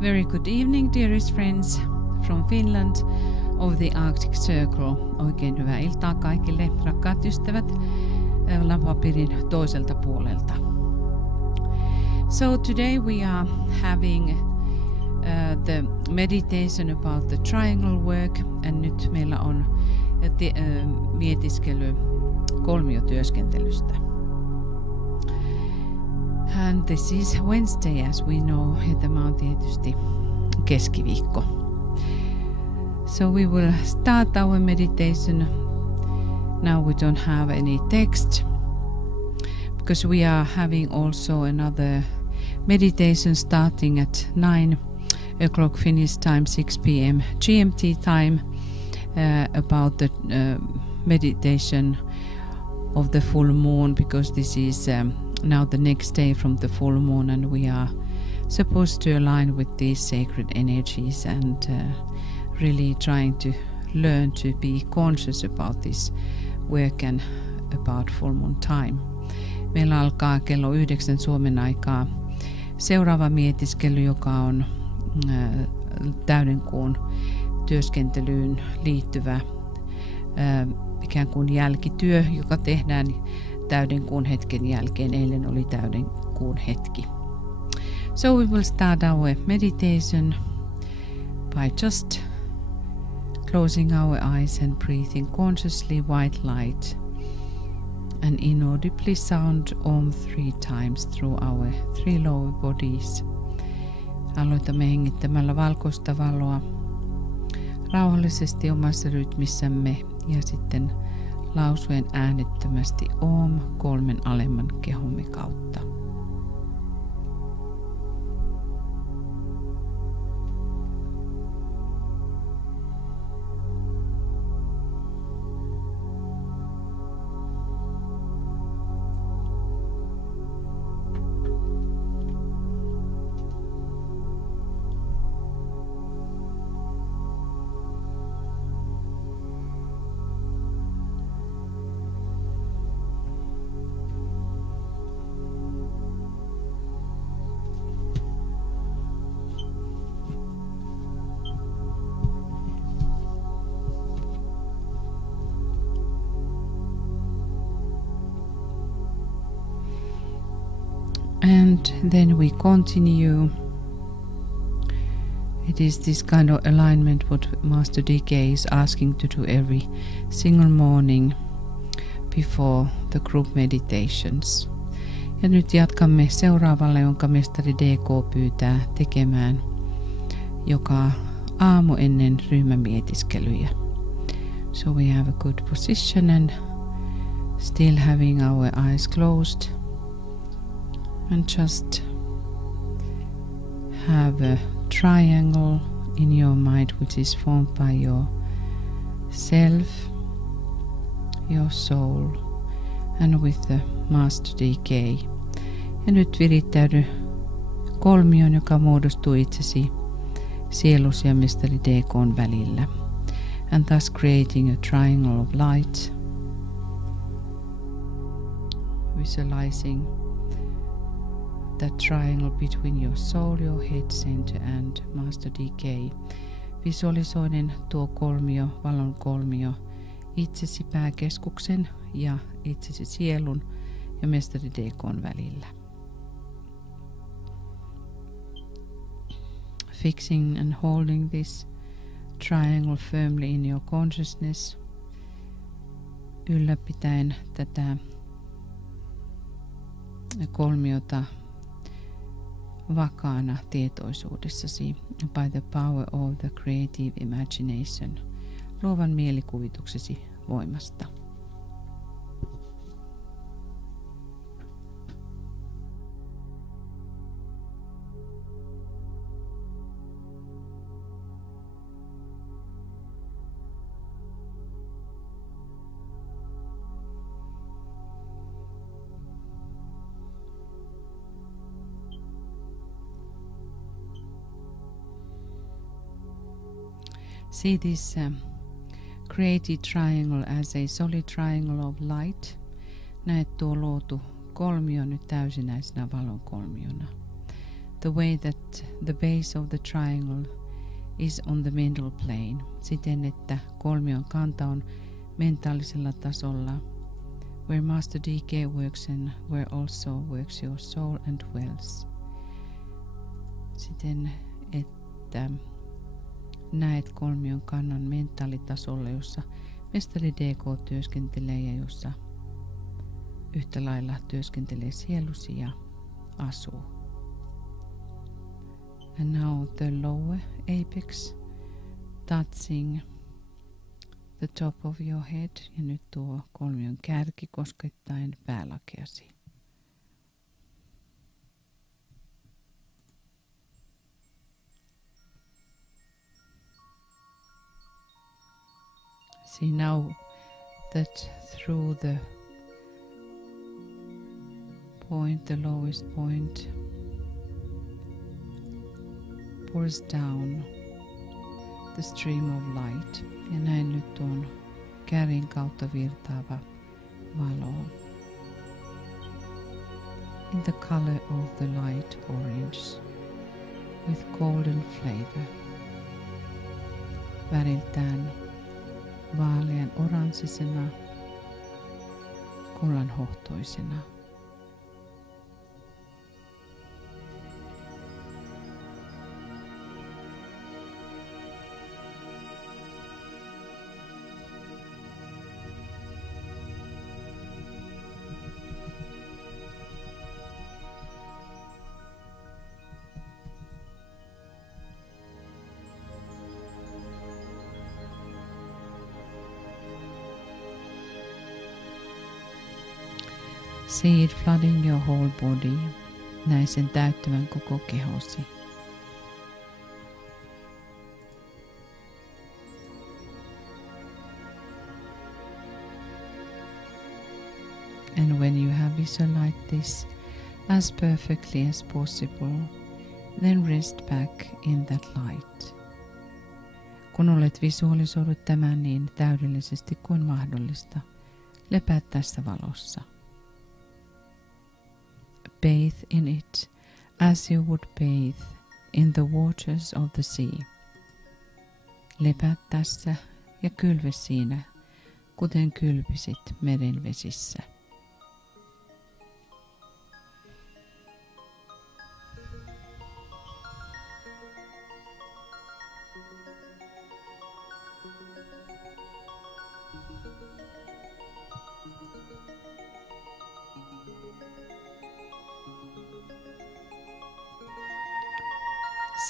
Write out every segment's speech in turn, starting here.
Very good evening, dearest friends from Finland of the Arctic Circle. Oikein hyvää iltaa kaikille rakkaat ystävät lampapiirin toiselta puolelta. So today we are having the meditation about the triangle work, and nyt meillä on mietiskely kolmiotyöskentelystä. And this is Wednesday, as we know, ja tämä on tietysti keskiviikko. So we will start our meditation. Now we don't have any text, because we are having also another meditation starting at 9 o'clock Finnish time, 6 p.m. GMT time, about the meditation of the full moon, because this is now the next day from the full moon, and we are supposed to align with these sacred energies and really trying to learn to be conscious about this work and about full moon time. Meillä alkaa kello 9 Suomen aikaa seuraava mietiskely, joka on täydenkuun työskentelyyn liittyvä ikään kuin jälkityö, joka tehdään täydenkuun hetken jälkeen. Eilen oli täydenkuun hetki. So we will start our meditation by just closing our eyes and breathing consciously white light and inaudibly sound Om 3 times through our 3 lower bodies. Aloitamme hengittämällä valkoista valoa rauhallisesti omassa rytmissämme ja sitten lausuen äänettömästi Om 3 alemman kehomme kautta. And then we continue. It is this kind of alignment what Master DK is asking to do every single morning before the group meditations. Ja nyt jatkamme seuraavalle, jonka Mestari DK pyytää tekemään joka aamu ennen ryhmämietiskelyjä. So we have a good position and still having our eyes closed. And just have a triangle in your mind which is formed by your self, your soul, and with the Master DK. Ja nyt virittäydy kolmioon, joka muodostuu itsesi sielusi ja Mestari DK:n välillä. And thus creating a triangle of light. Visualizing that triangle between your soul, your head center and Master DK. Visualisoiden tuo kolmio, valon kolmio, itsesi pääkeskuksen ja itsesi sielun ja Mestari DK:n välillä. Fixing and holding this triangle firmly in your consciousness. Ylläpitäen tätä kolmiota vakaana tietoisuudessasi by the power of the creative imagination, luovan mielikuvituksesi voimasta. See this created triangle as a solid triangle of light. Näet tuo luotu kolmio nyt täysinäisenä valon kolmiona. the way that the base of the triangle is on the mental plane, siten että kolmion kanta on mentaalisella tasolla, where Master DK works and where also works your soul and wealth. Siten että näet kolmion kannan mentaalitasolla, jossa mestari DK työskentelee ja jossa yhtä lailla työskentelee sielusi ja asuu. And now the lower apex touching the top of your head. Ja nyt tuo kolmion kärki koskettaen päälakeasi. See now that through the point, the lowest point, pours down the stream of light. Ja näin nyt tuon kärjen kautta virtaava valo. In the color of the light orange with golden flavor. Väriltään vaalean oranssisena, kullanhohtoisena. See it flooding your whole body. Näe sen täyttävän koko kehosi. And when you have visualized this as perfectly as possible, then rest back in that light. Kun olet visualisoinut tämän niin täydellisesti kuin mahdollista, lepää tässä valossa. Bathe in it as you would bathe in the waters of the sea. Lepää tässä ja kylve siinä, kuten kylpisit meren vesissä.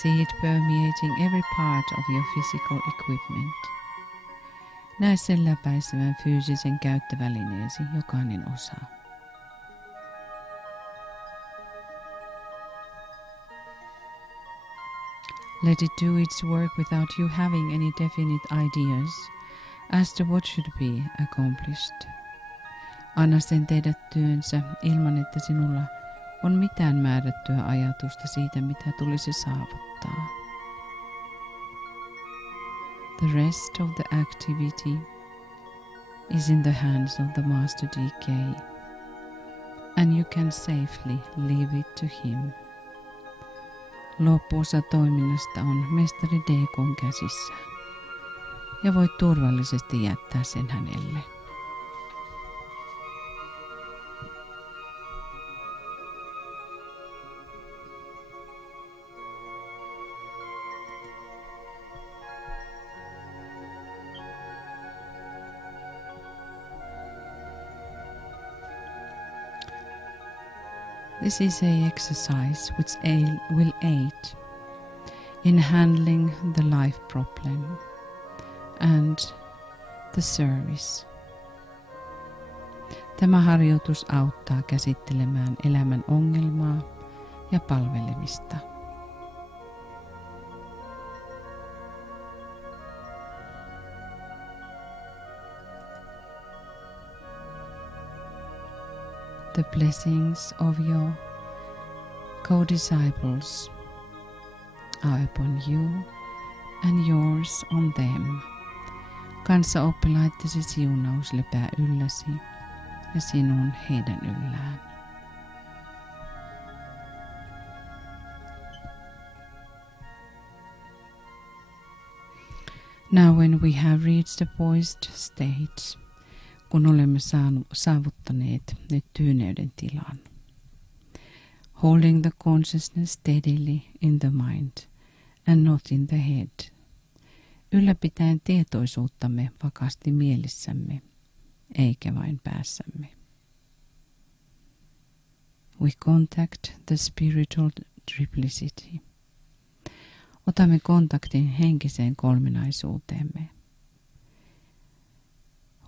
See it permeating every part of your physical equipment. Näe sen läpäisevän fyysisen käyttövälineesi jokainen osa. Let it do its work without you having any definite ideas as to what should be accomplished. Anna sen tehdä työnsä ilman, että sinulla on mitään määrättyä ajatusta siitä, mitä tulisi saavuttaa. The rest of the activity is in the hands of the Master DK, and you can safely leave it to him. Loppuosa toiminnasta on mestari DK:n käsissä, ja voit turvallisesti jättää sen hänelle. This is an exercise which will aid in handling the life problem and the service. Tämä harjoitus auttaa käsittelemään elämän ongelmaa ja palvelemista. The blessings of your co-disciples are upon you and yours on them. Kanssaoppilaittesi siunaus lepää ylläsi ja sinun heidän yllään. Now when we have reached the poised state, kun olemme saavuttaneet nyt tyyneyden tilan, holding the consciousness steadily in the mind and not in the head, ylläpitäen tietoisuuttamme vakaasti mielessämme, eikä vain päässämme. We contact the spiritual triplicity. Otamme kontaktin henkiseen kolminaisuuteemme,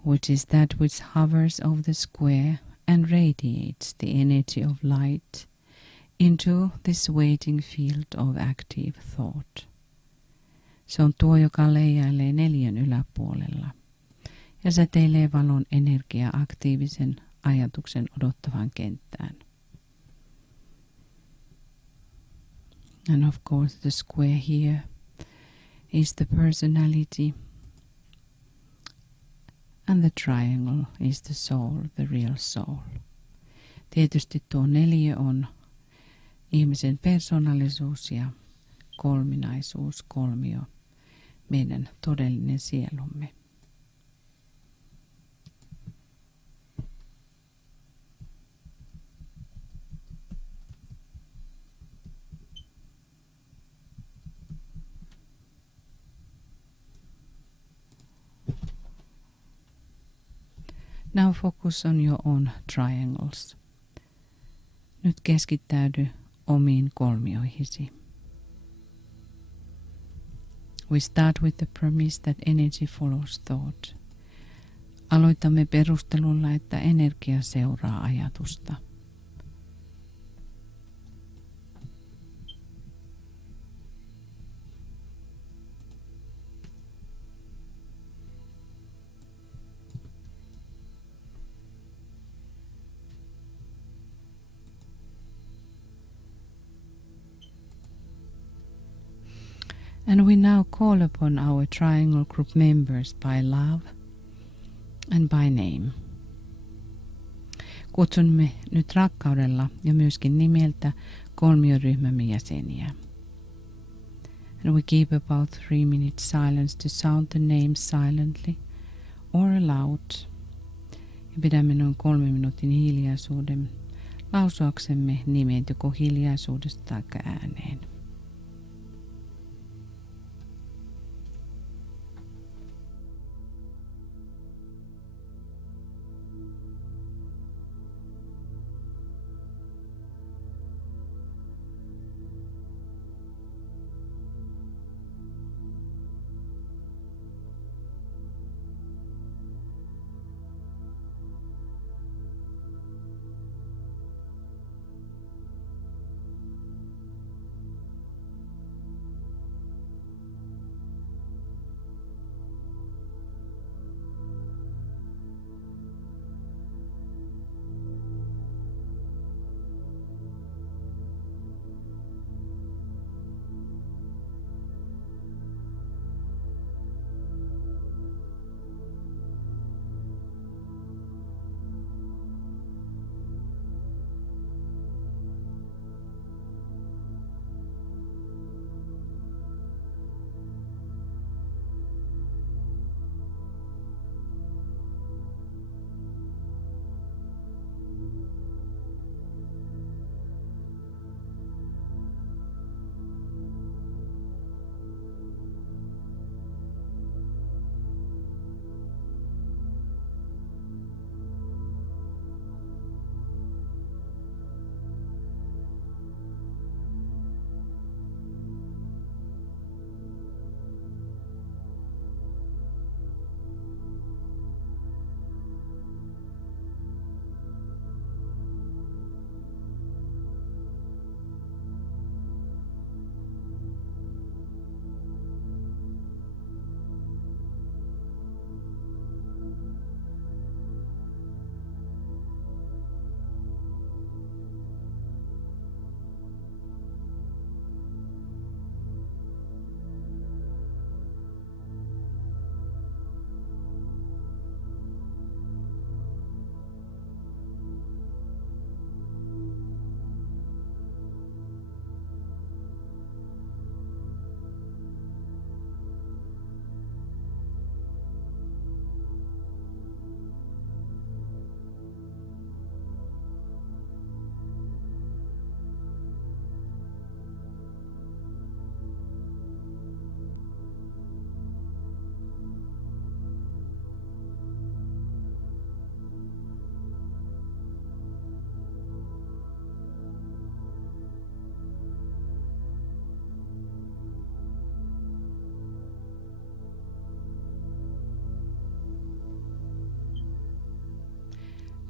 which is that which hovers over the square and radiates the energy of light into this waiting field of active thought. Se on tuo, joka leijailee neljän yläpuolella ja säteilee valon energiaa aktiivisen ajatuksen odottavan kenttään. And of course the square here is the personality, and the triangle is the soul, the real soul. Tietysti tuo neliö on ihmisen persoonallisuus ja kolminaisuus, kolmio, meidän todellinen sielumme. Now focus on your own triangles. Nyt keskittäydy omiin kolmioihisi. We start with the premise that energy follows thought. Aloitamme perustelulla, että energia seuraa ajatusta. And we now call upon our triangle group members by love and by name. Kutsumme nyt rakkaudella ja myöskin nimeltä kolmioryhmämme jäseniä. And we keep about 3 minutes silence to sound the names silently or aloud. Ja pidämme noin 3 minuutin hiljaisuuden lausuaksemme nimet joko hiljaisuudesta tai ääneen.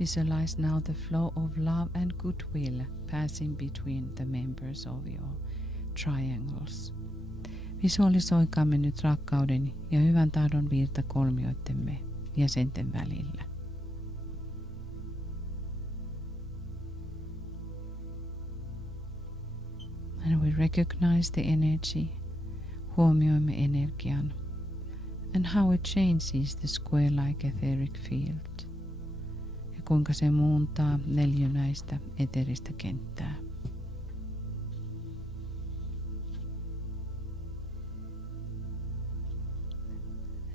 Visualize now the flow of love and goodwill passing between the members of your triangles. Visualisoikaamme nyt rakkauden ja hyvän tahdon virta kolmioittemme jäsenten välillä. And we recognize the energy, huomioimme energian, and how it changes the square-like etheric field, ja kuinka se muuntaa neliönäistä eteristä kenttää.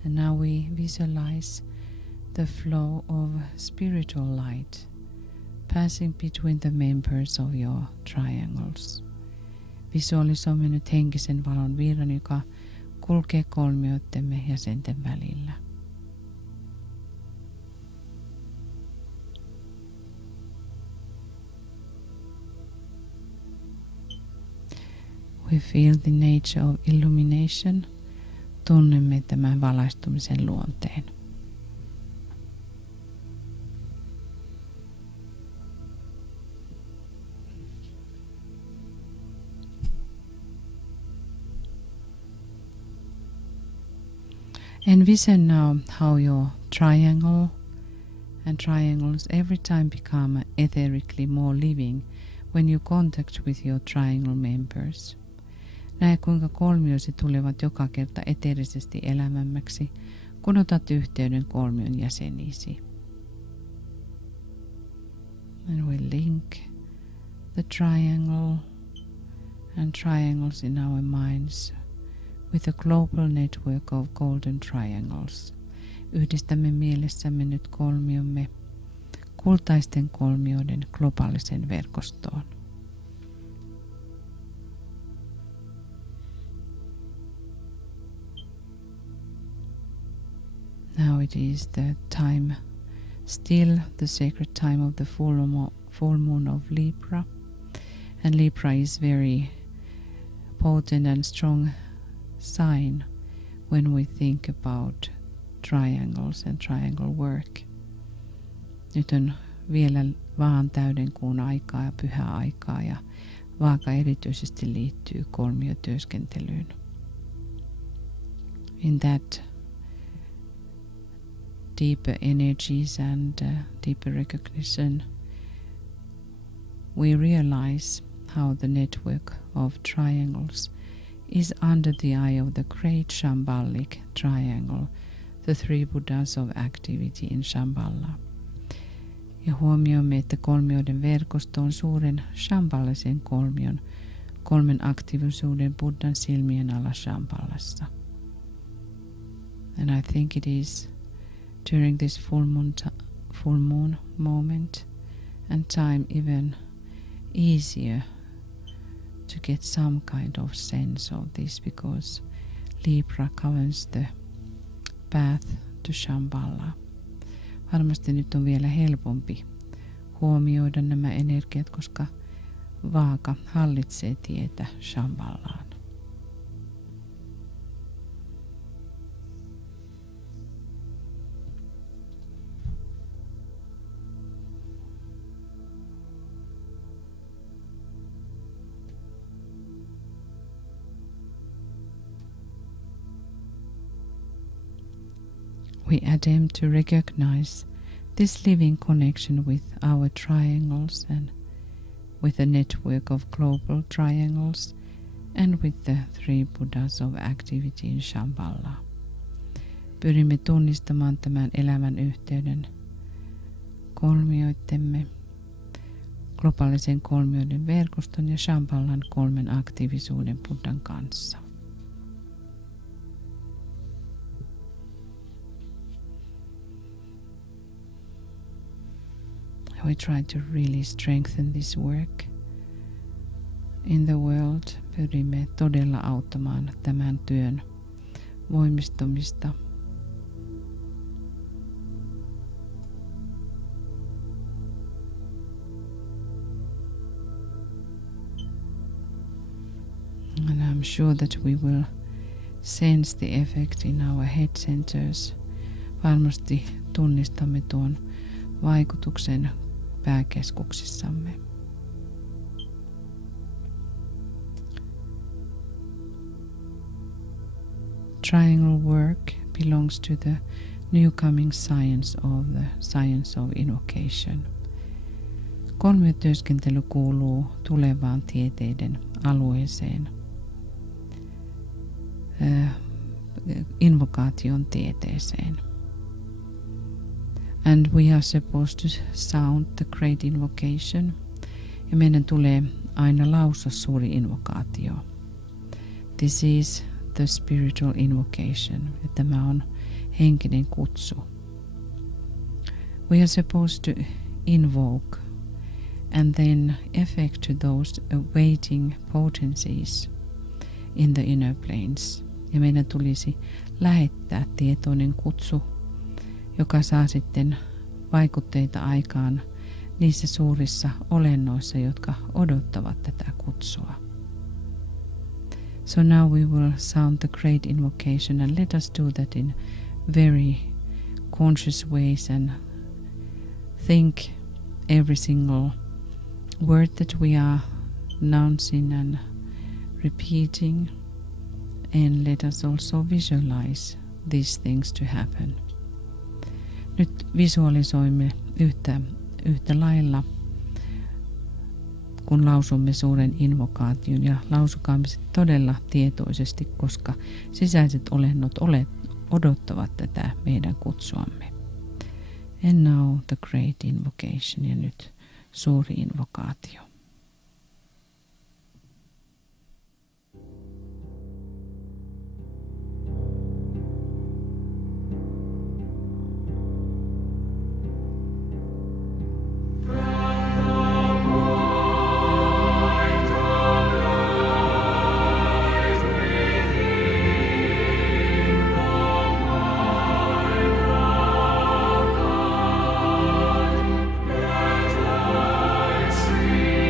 And now we visualize the flow of spiritual light passing between the members of your triangles. Visualisoimme nyt henkisen valon virran, joka kulkee kolmioittemme jäsenten välillä. We feel the nature of illumination. Tunnemme tämän valaistumisen luonteen. Envision now how your triangle and triangles every time become etherically more living when you contact with your triangle members. Näe kuinka kolmiosi tulevat joka kerta eteerisesti elävämmäksi, kun otat yhteyden kolmion jäsenisi. And we link the triangle and triangles in our minds with a global network of golden triangles. Yhdistämme mielessämme nyt kolmiomme kultaisten kolmioiden globaalisen verkostoon. Now it is the time, still the sacred time of the full moon of Libra. And Libra is very potent and strong sign when we think about triangles and triangle work. Nyt on vielä vaan täyden kuun aikaa ja pyhää aikaa, ja vaaka erityisesti liittyy kolmiotyöskentelyyn. In that deeper energies and deeper recognition, we realize how the network of triangles is under the eye of the great Shambhalic triangle, the three Buddhas of activity in Shambhala. Ja huomioimme, että kolmioiden verkosto on suuren Shambhalisen kolmion, kolmen aktiivisuuden Buddhan silmien alla Shambhalassa. And I think it is during this full moon moment and time even easier to get some kind of sense of this, because Libra governs the path to Shambhala. Varmasti nyt on vielä helpompi huomioida nämä energiat, koska vaaka hallitsee tietä Shambhalaan. We attempt to recognize this living connection with our triangles and with a network of global triangles and with the three Buddhas of activity in Shambhala. Pyrimme tunnistamaan tämän elämän yhteyden kolmioittemme, globaalisen kolmioiden verkoston ja Shambhalan kolmen aktiivisuuden Buddhan kanssa. We try to really strengthen this work in the world. Pyrimme todella auttamaan tämän työn voimistumista. And I'm sure that we will sense the effect in our head centers. Varmasti tunnistamme tuon vaikutuksen pääkeskuksissamme. Triangle work belongs to the new coming science of the science of invocation. Kolmiotyöskentely kuuluu tulevaan tieteiden alueeseen, invokaation tieteeseen. And we are supposed to sound the great invocation. Ja meidän tulee aina lausua suuri invokaatio. This is the spiritual invocation. Ja tämä on henkinen kutsu. We are supposed to invoke and then effect to those awaiting potencies in the inner planes. Ja meidän tulisi lähettää tietoinen kutsu, joka saa sitten vaikutteita aikaan niissä suurissa olennoissa, jotka odottavat tätä kutsua. So now we will sound the great invocation, and let us do that in very conscious ways and think every single word that we are announcing and repeating, and let us also visualize these things to happen. Nyt visualisoimme yhtä lailla, kun lausumme suuren invokaation, ja lausukaamme se todella tietoisesti, koska sisäiset olennot odottavat tätä meidän kutsuamme. And now the great invocation, ja nyt suuri invokaatio. Free.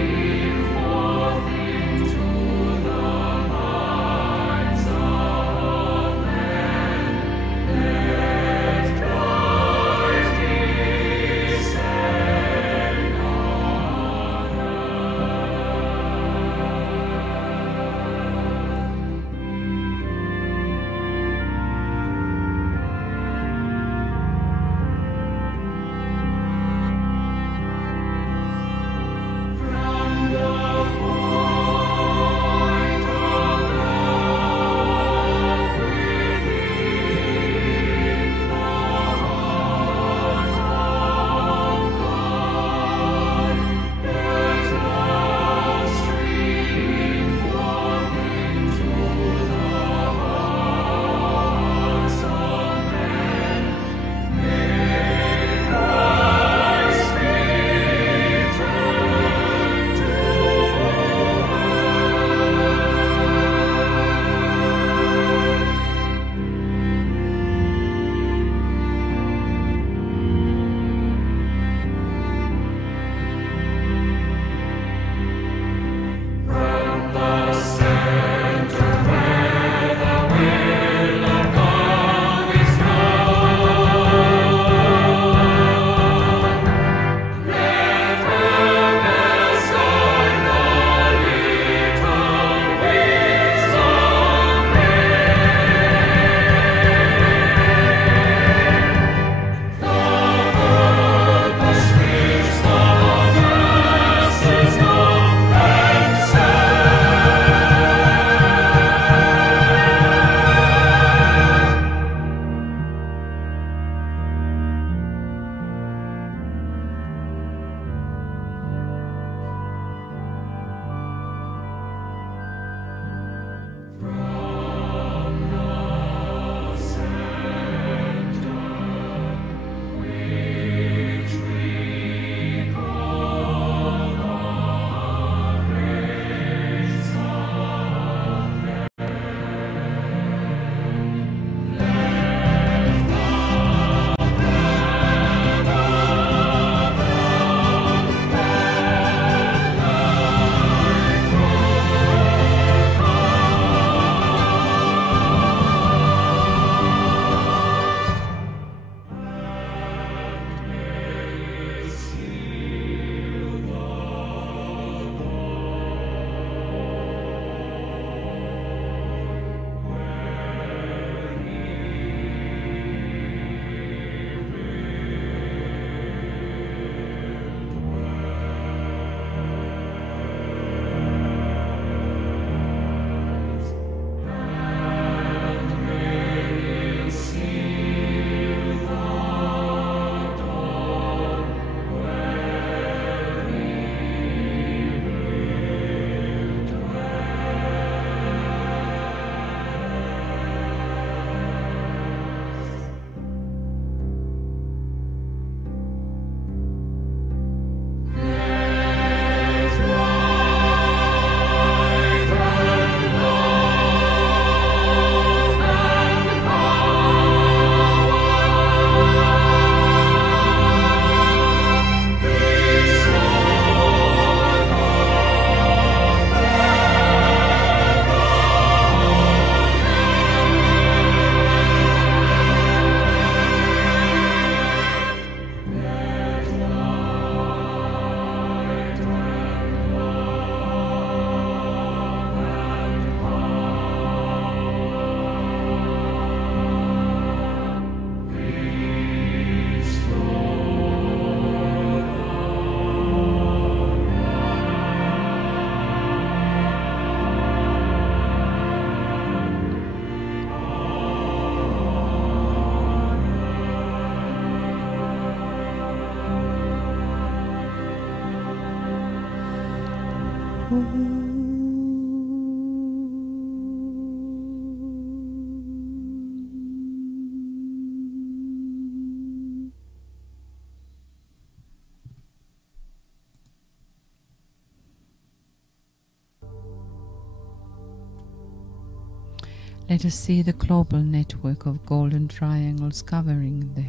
Let us see the global network of golden triangles covering the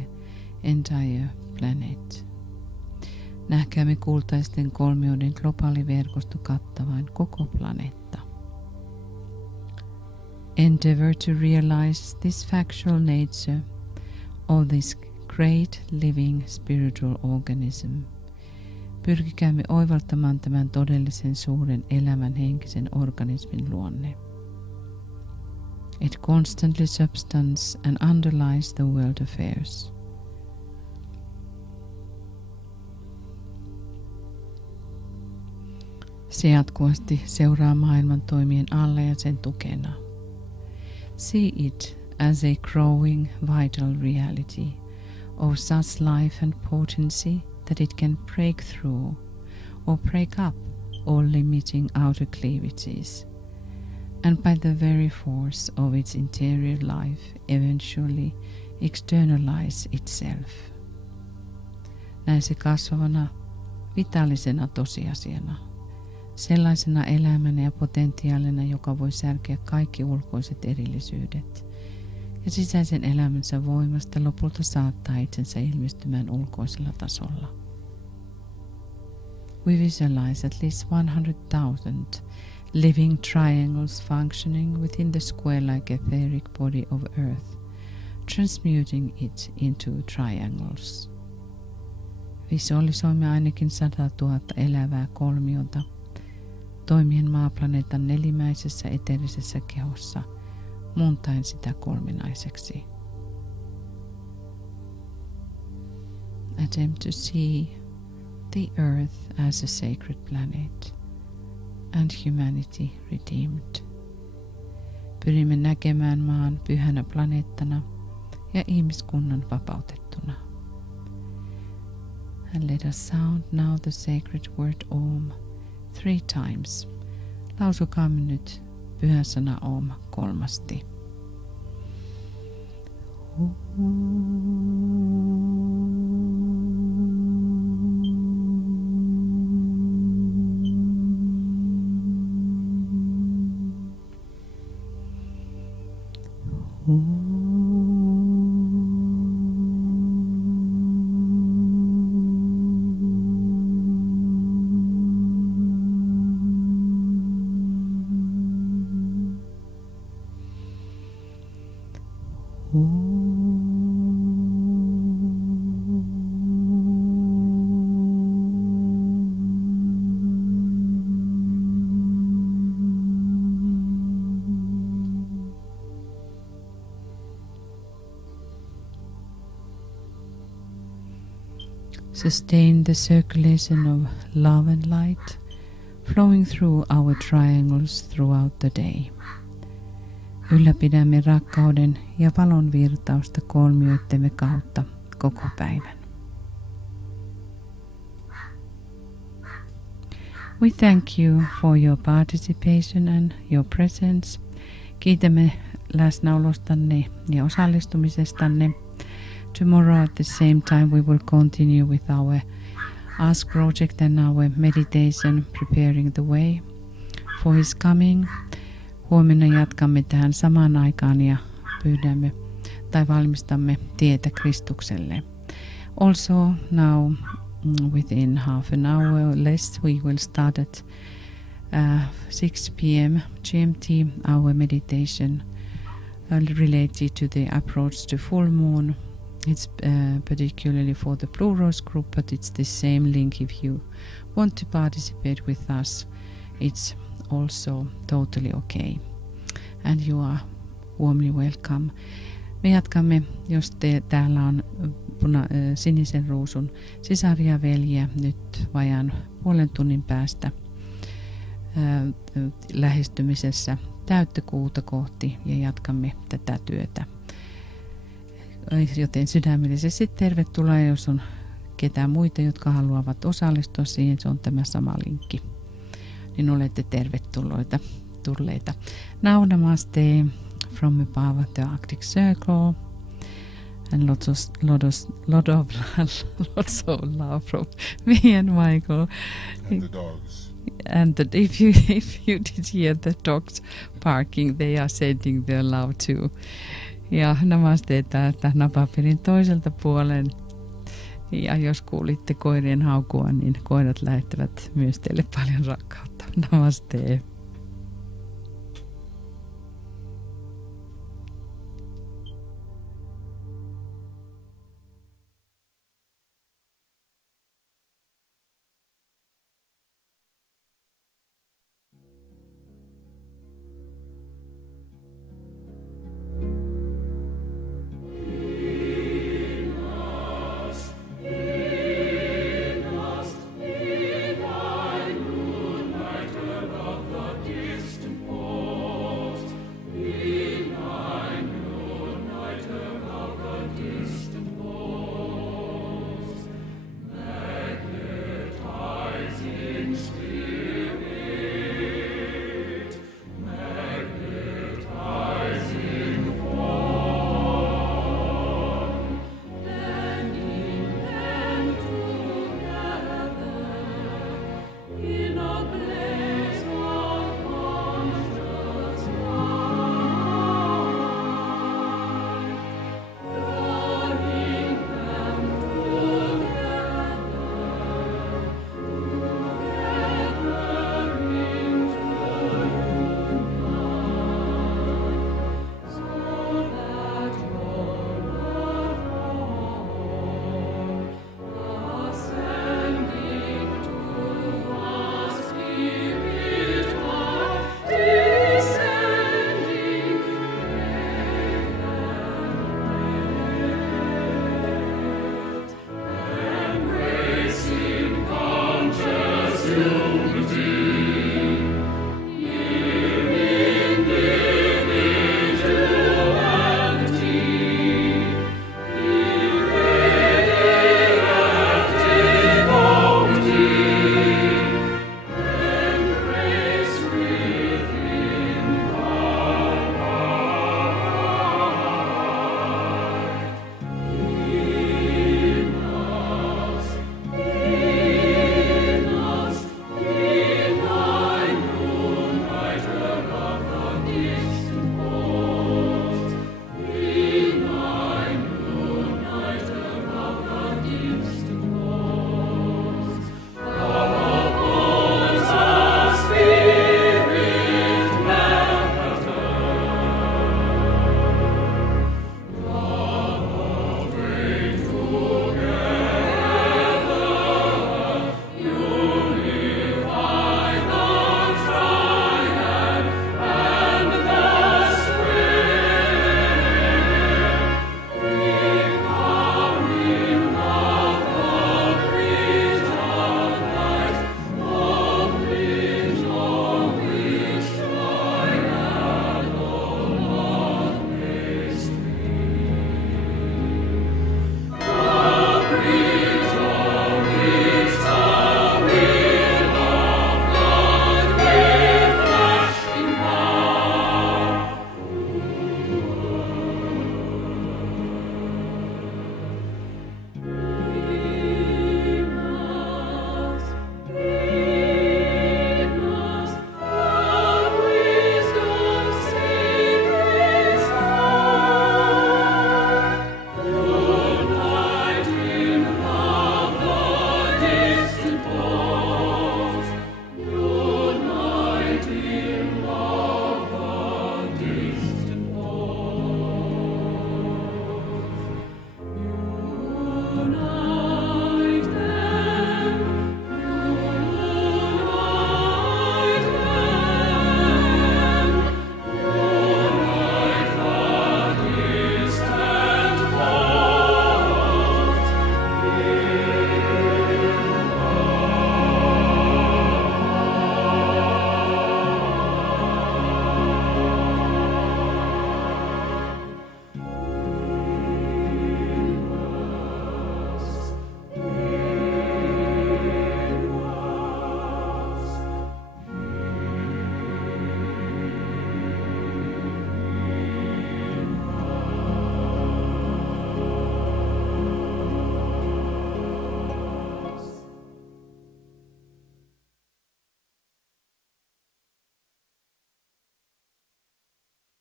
entire planet. Nähkäämme kultaisten kolmioiden globaali verkosto kattavan koko planeetta. Endeavor to realize this factual nature of this great living spiritual organism. Pyrkikäämme oivaltamaan tämän todellisen suuren elämän henkisen organismin luonne. It constantly substance and underlies the world affairs. Se jatkuvasti seuraa maailman toimien alla ja sen tukena. See it as a growing vital reality of such life and potency that it can break through or break up all limiting outer cleavages, and by the very force of its interior life eventually externalize itself. Näin se kasvavana, vitaalisena tosiasiana, sellaisena elämänä ja potentiaalina, joka voi särkeä kaikki ulkoiset erillisyydet ja sisäisen elämänsä voimasta lopulta saattaa itsensä ilmestymään ulkoisella tasolla. We visualize at least 100,000 living triangles functioning within the square-like etheric body of Earth, transmuting it into triangles. Visualisoimme ainakin 100,000 elävää kolmiota toimien maaplaneetan nelimäisessä eteerisessä kehossa, muuntaen sitä kolminaiseksi. Attempt to see the Earth as a sacred planet and humanity redeemed. Pyrimme näkemään maan pyhänä planeettana ja ihmiskunnan vapautettuna. And let us sound now the sacred word Om 3 times. Lausukaamme nyt pyhä sana Om 3. Sustain the circulation of love and light flowing through our triangles throughout the day. Ylläpidämme rakkauden ja valon virtausta kolmioittemme kautta koko päivän. We thank you for your participation and your presence. Kiitämme läsnäolostanne ja osallistumisestanne. Tomorrow at the same time we will continue with our Ask project and our meditation, preparing the way for his coming. Huomenna jatkamme tähän samaan aikaan ja pyydämme tai valmistamme tietä Kristukselle. Also now within half an hour less we will start at 6 p.m. GMT our meditation related to the approach to full moon. It's particularly for the Blue Rose group, but it's the same link if you want to participate with us. It's also totally okay. And you are warmly welcome. Me jatkamme, jos täällä on sinisen ruusun sisaria ja veljiä nyt vajaan puolen tunnin päästä lähestymisessä täyttä kuuta kohti ja jatkamme tätä työtä. Joten sydämellisesti tervetuloa, jos on ketään muita, jotka haluavat osallistua siihen, se on tämä sama linkki. Niin olette tervetulleita. Now namaste from above the Arctic Circle and lots of love from me and Michael. And the dogs. if you did hear the dogs barking, they are sending their love too. Ja namaste täältä napapiirin toiselta puolen. Ja jos kuulitte koirien haukua, niin koirat lähettävät myös teille paljon rakkautta. Namaste.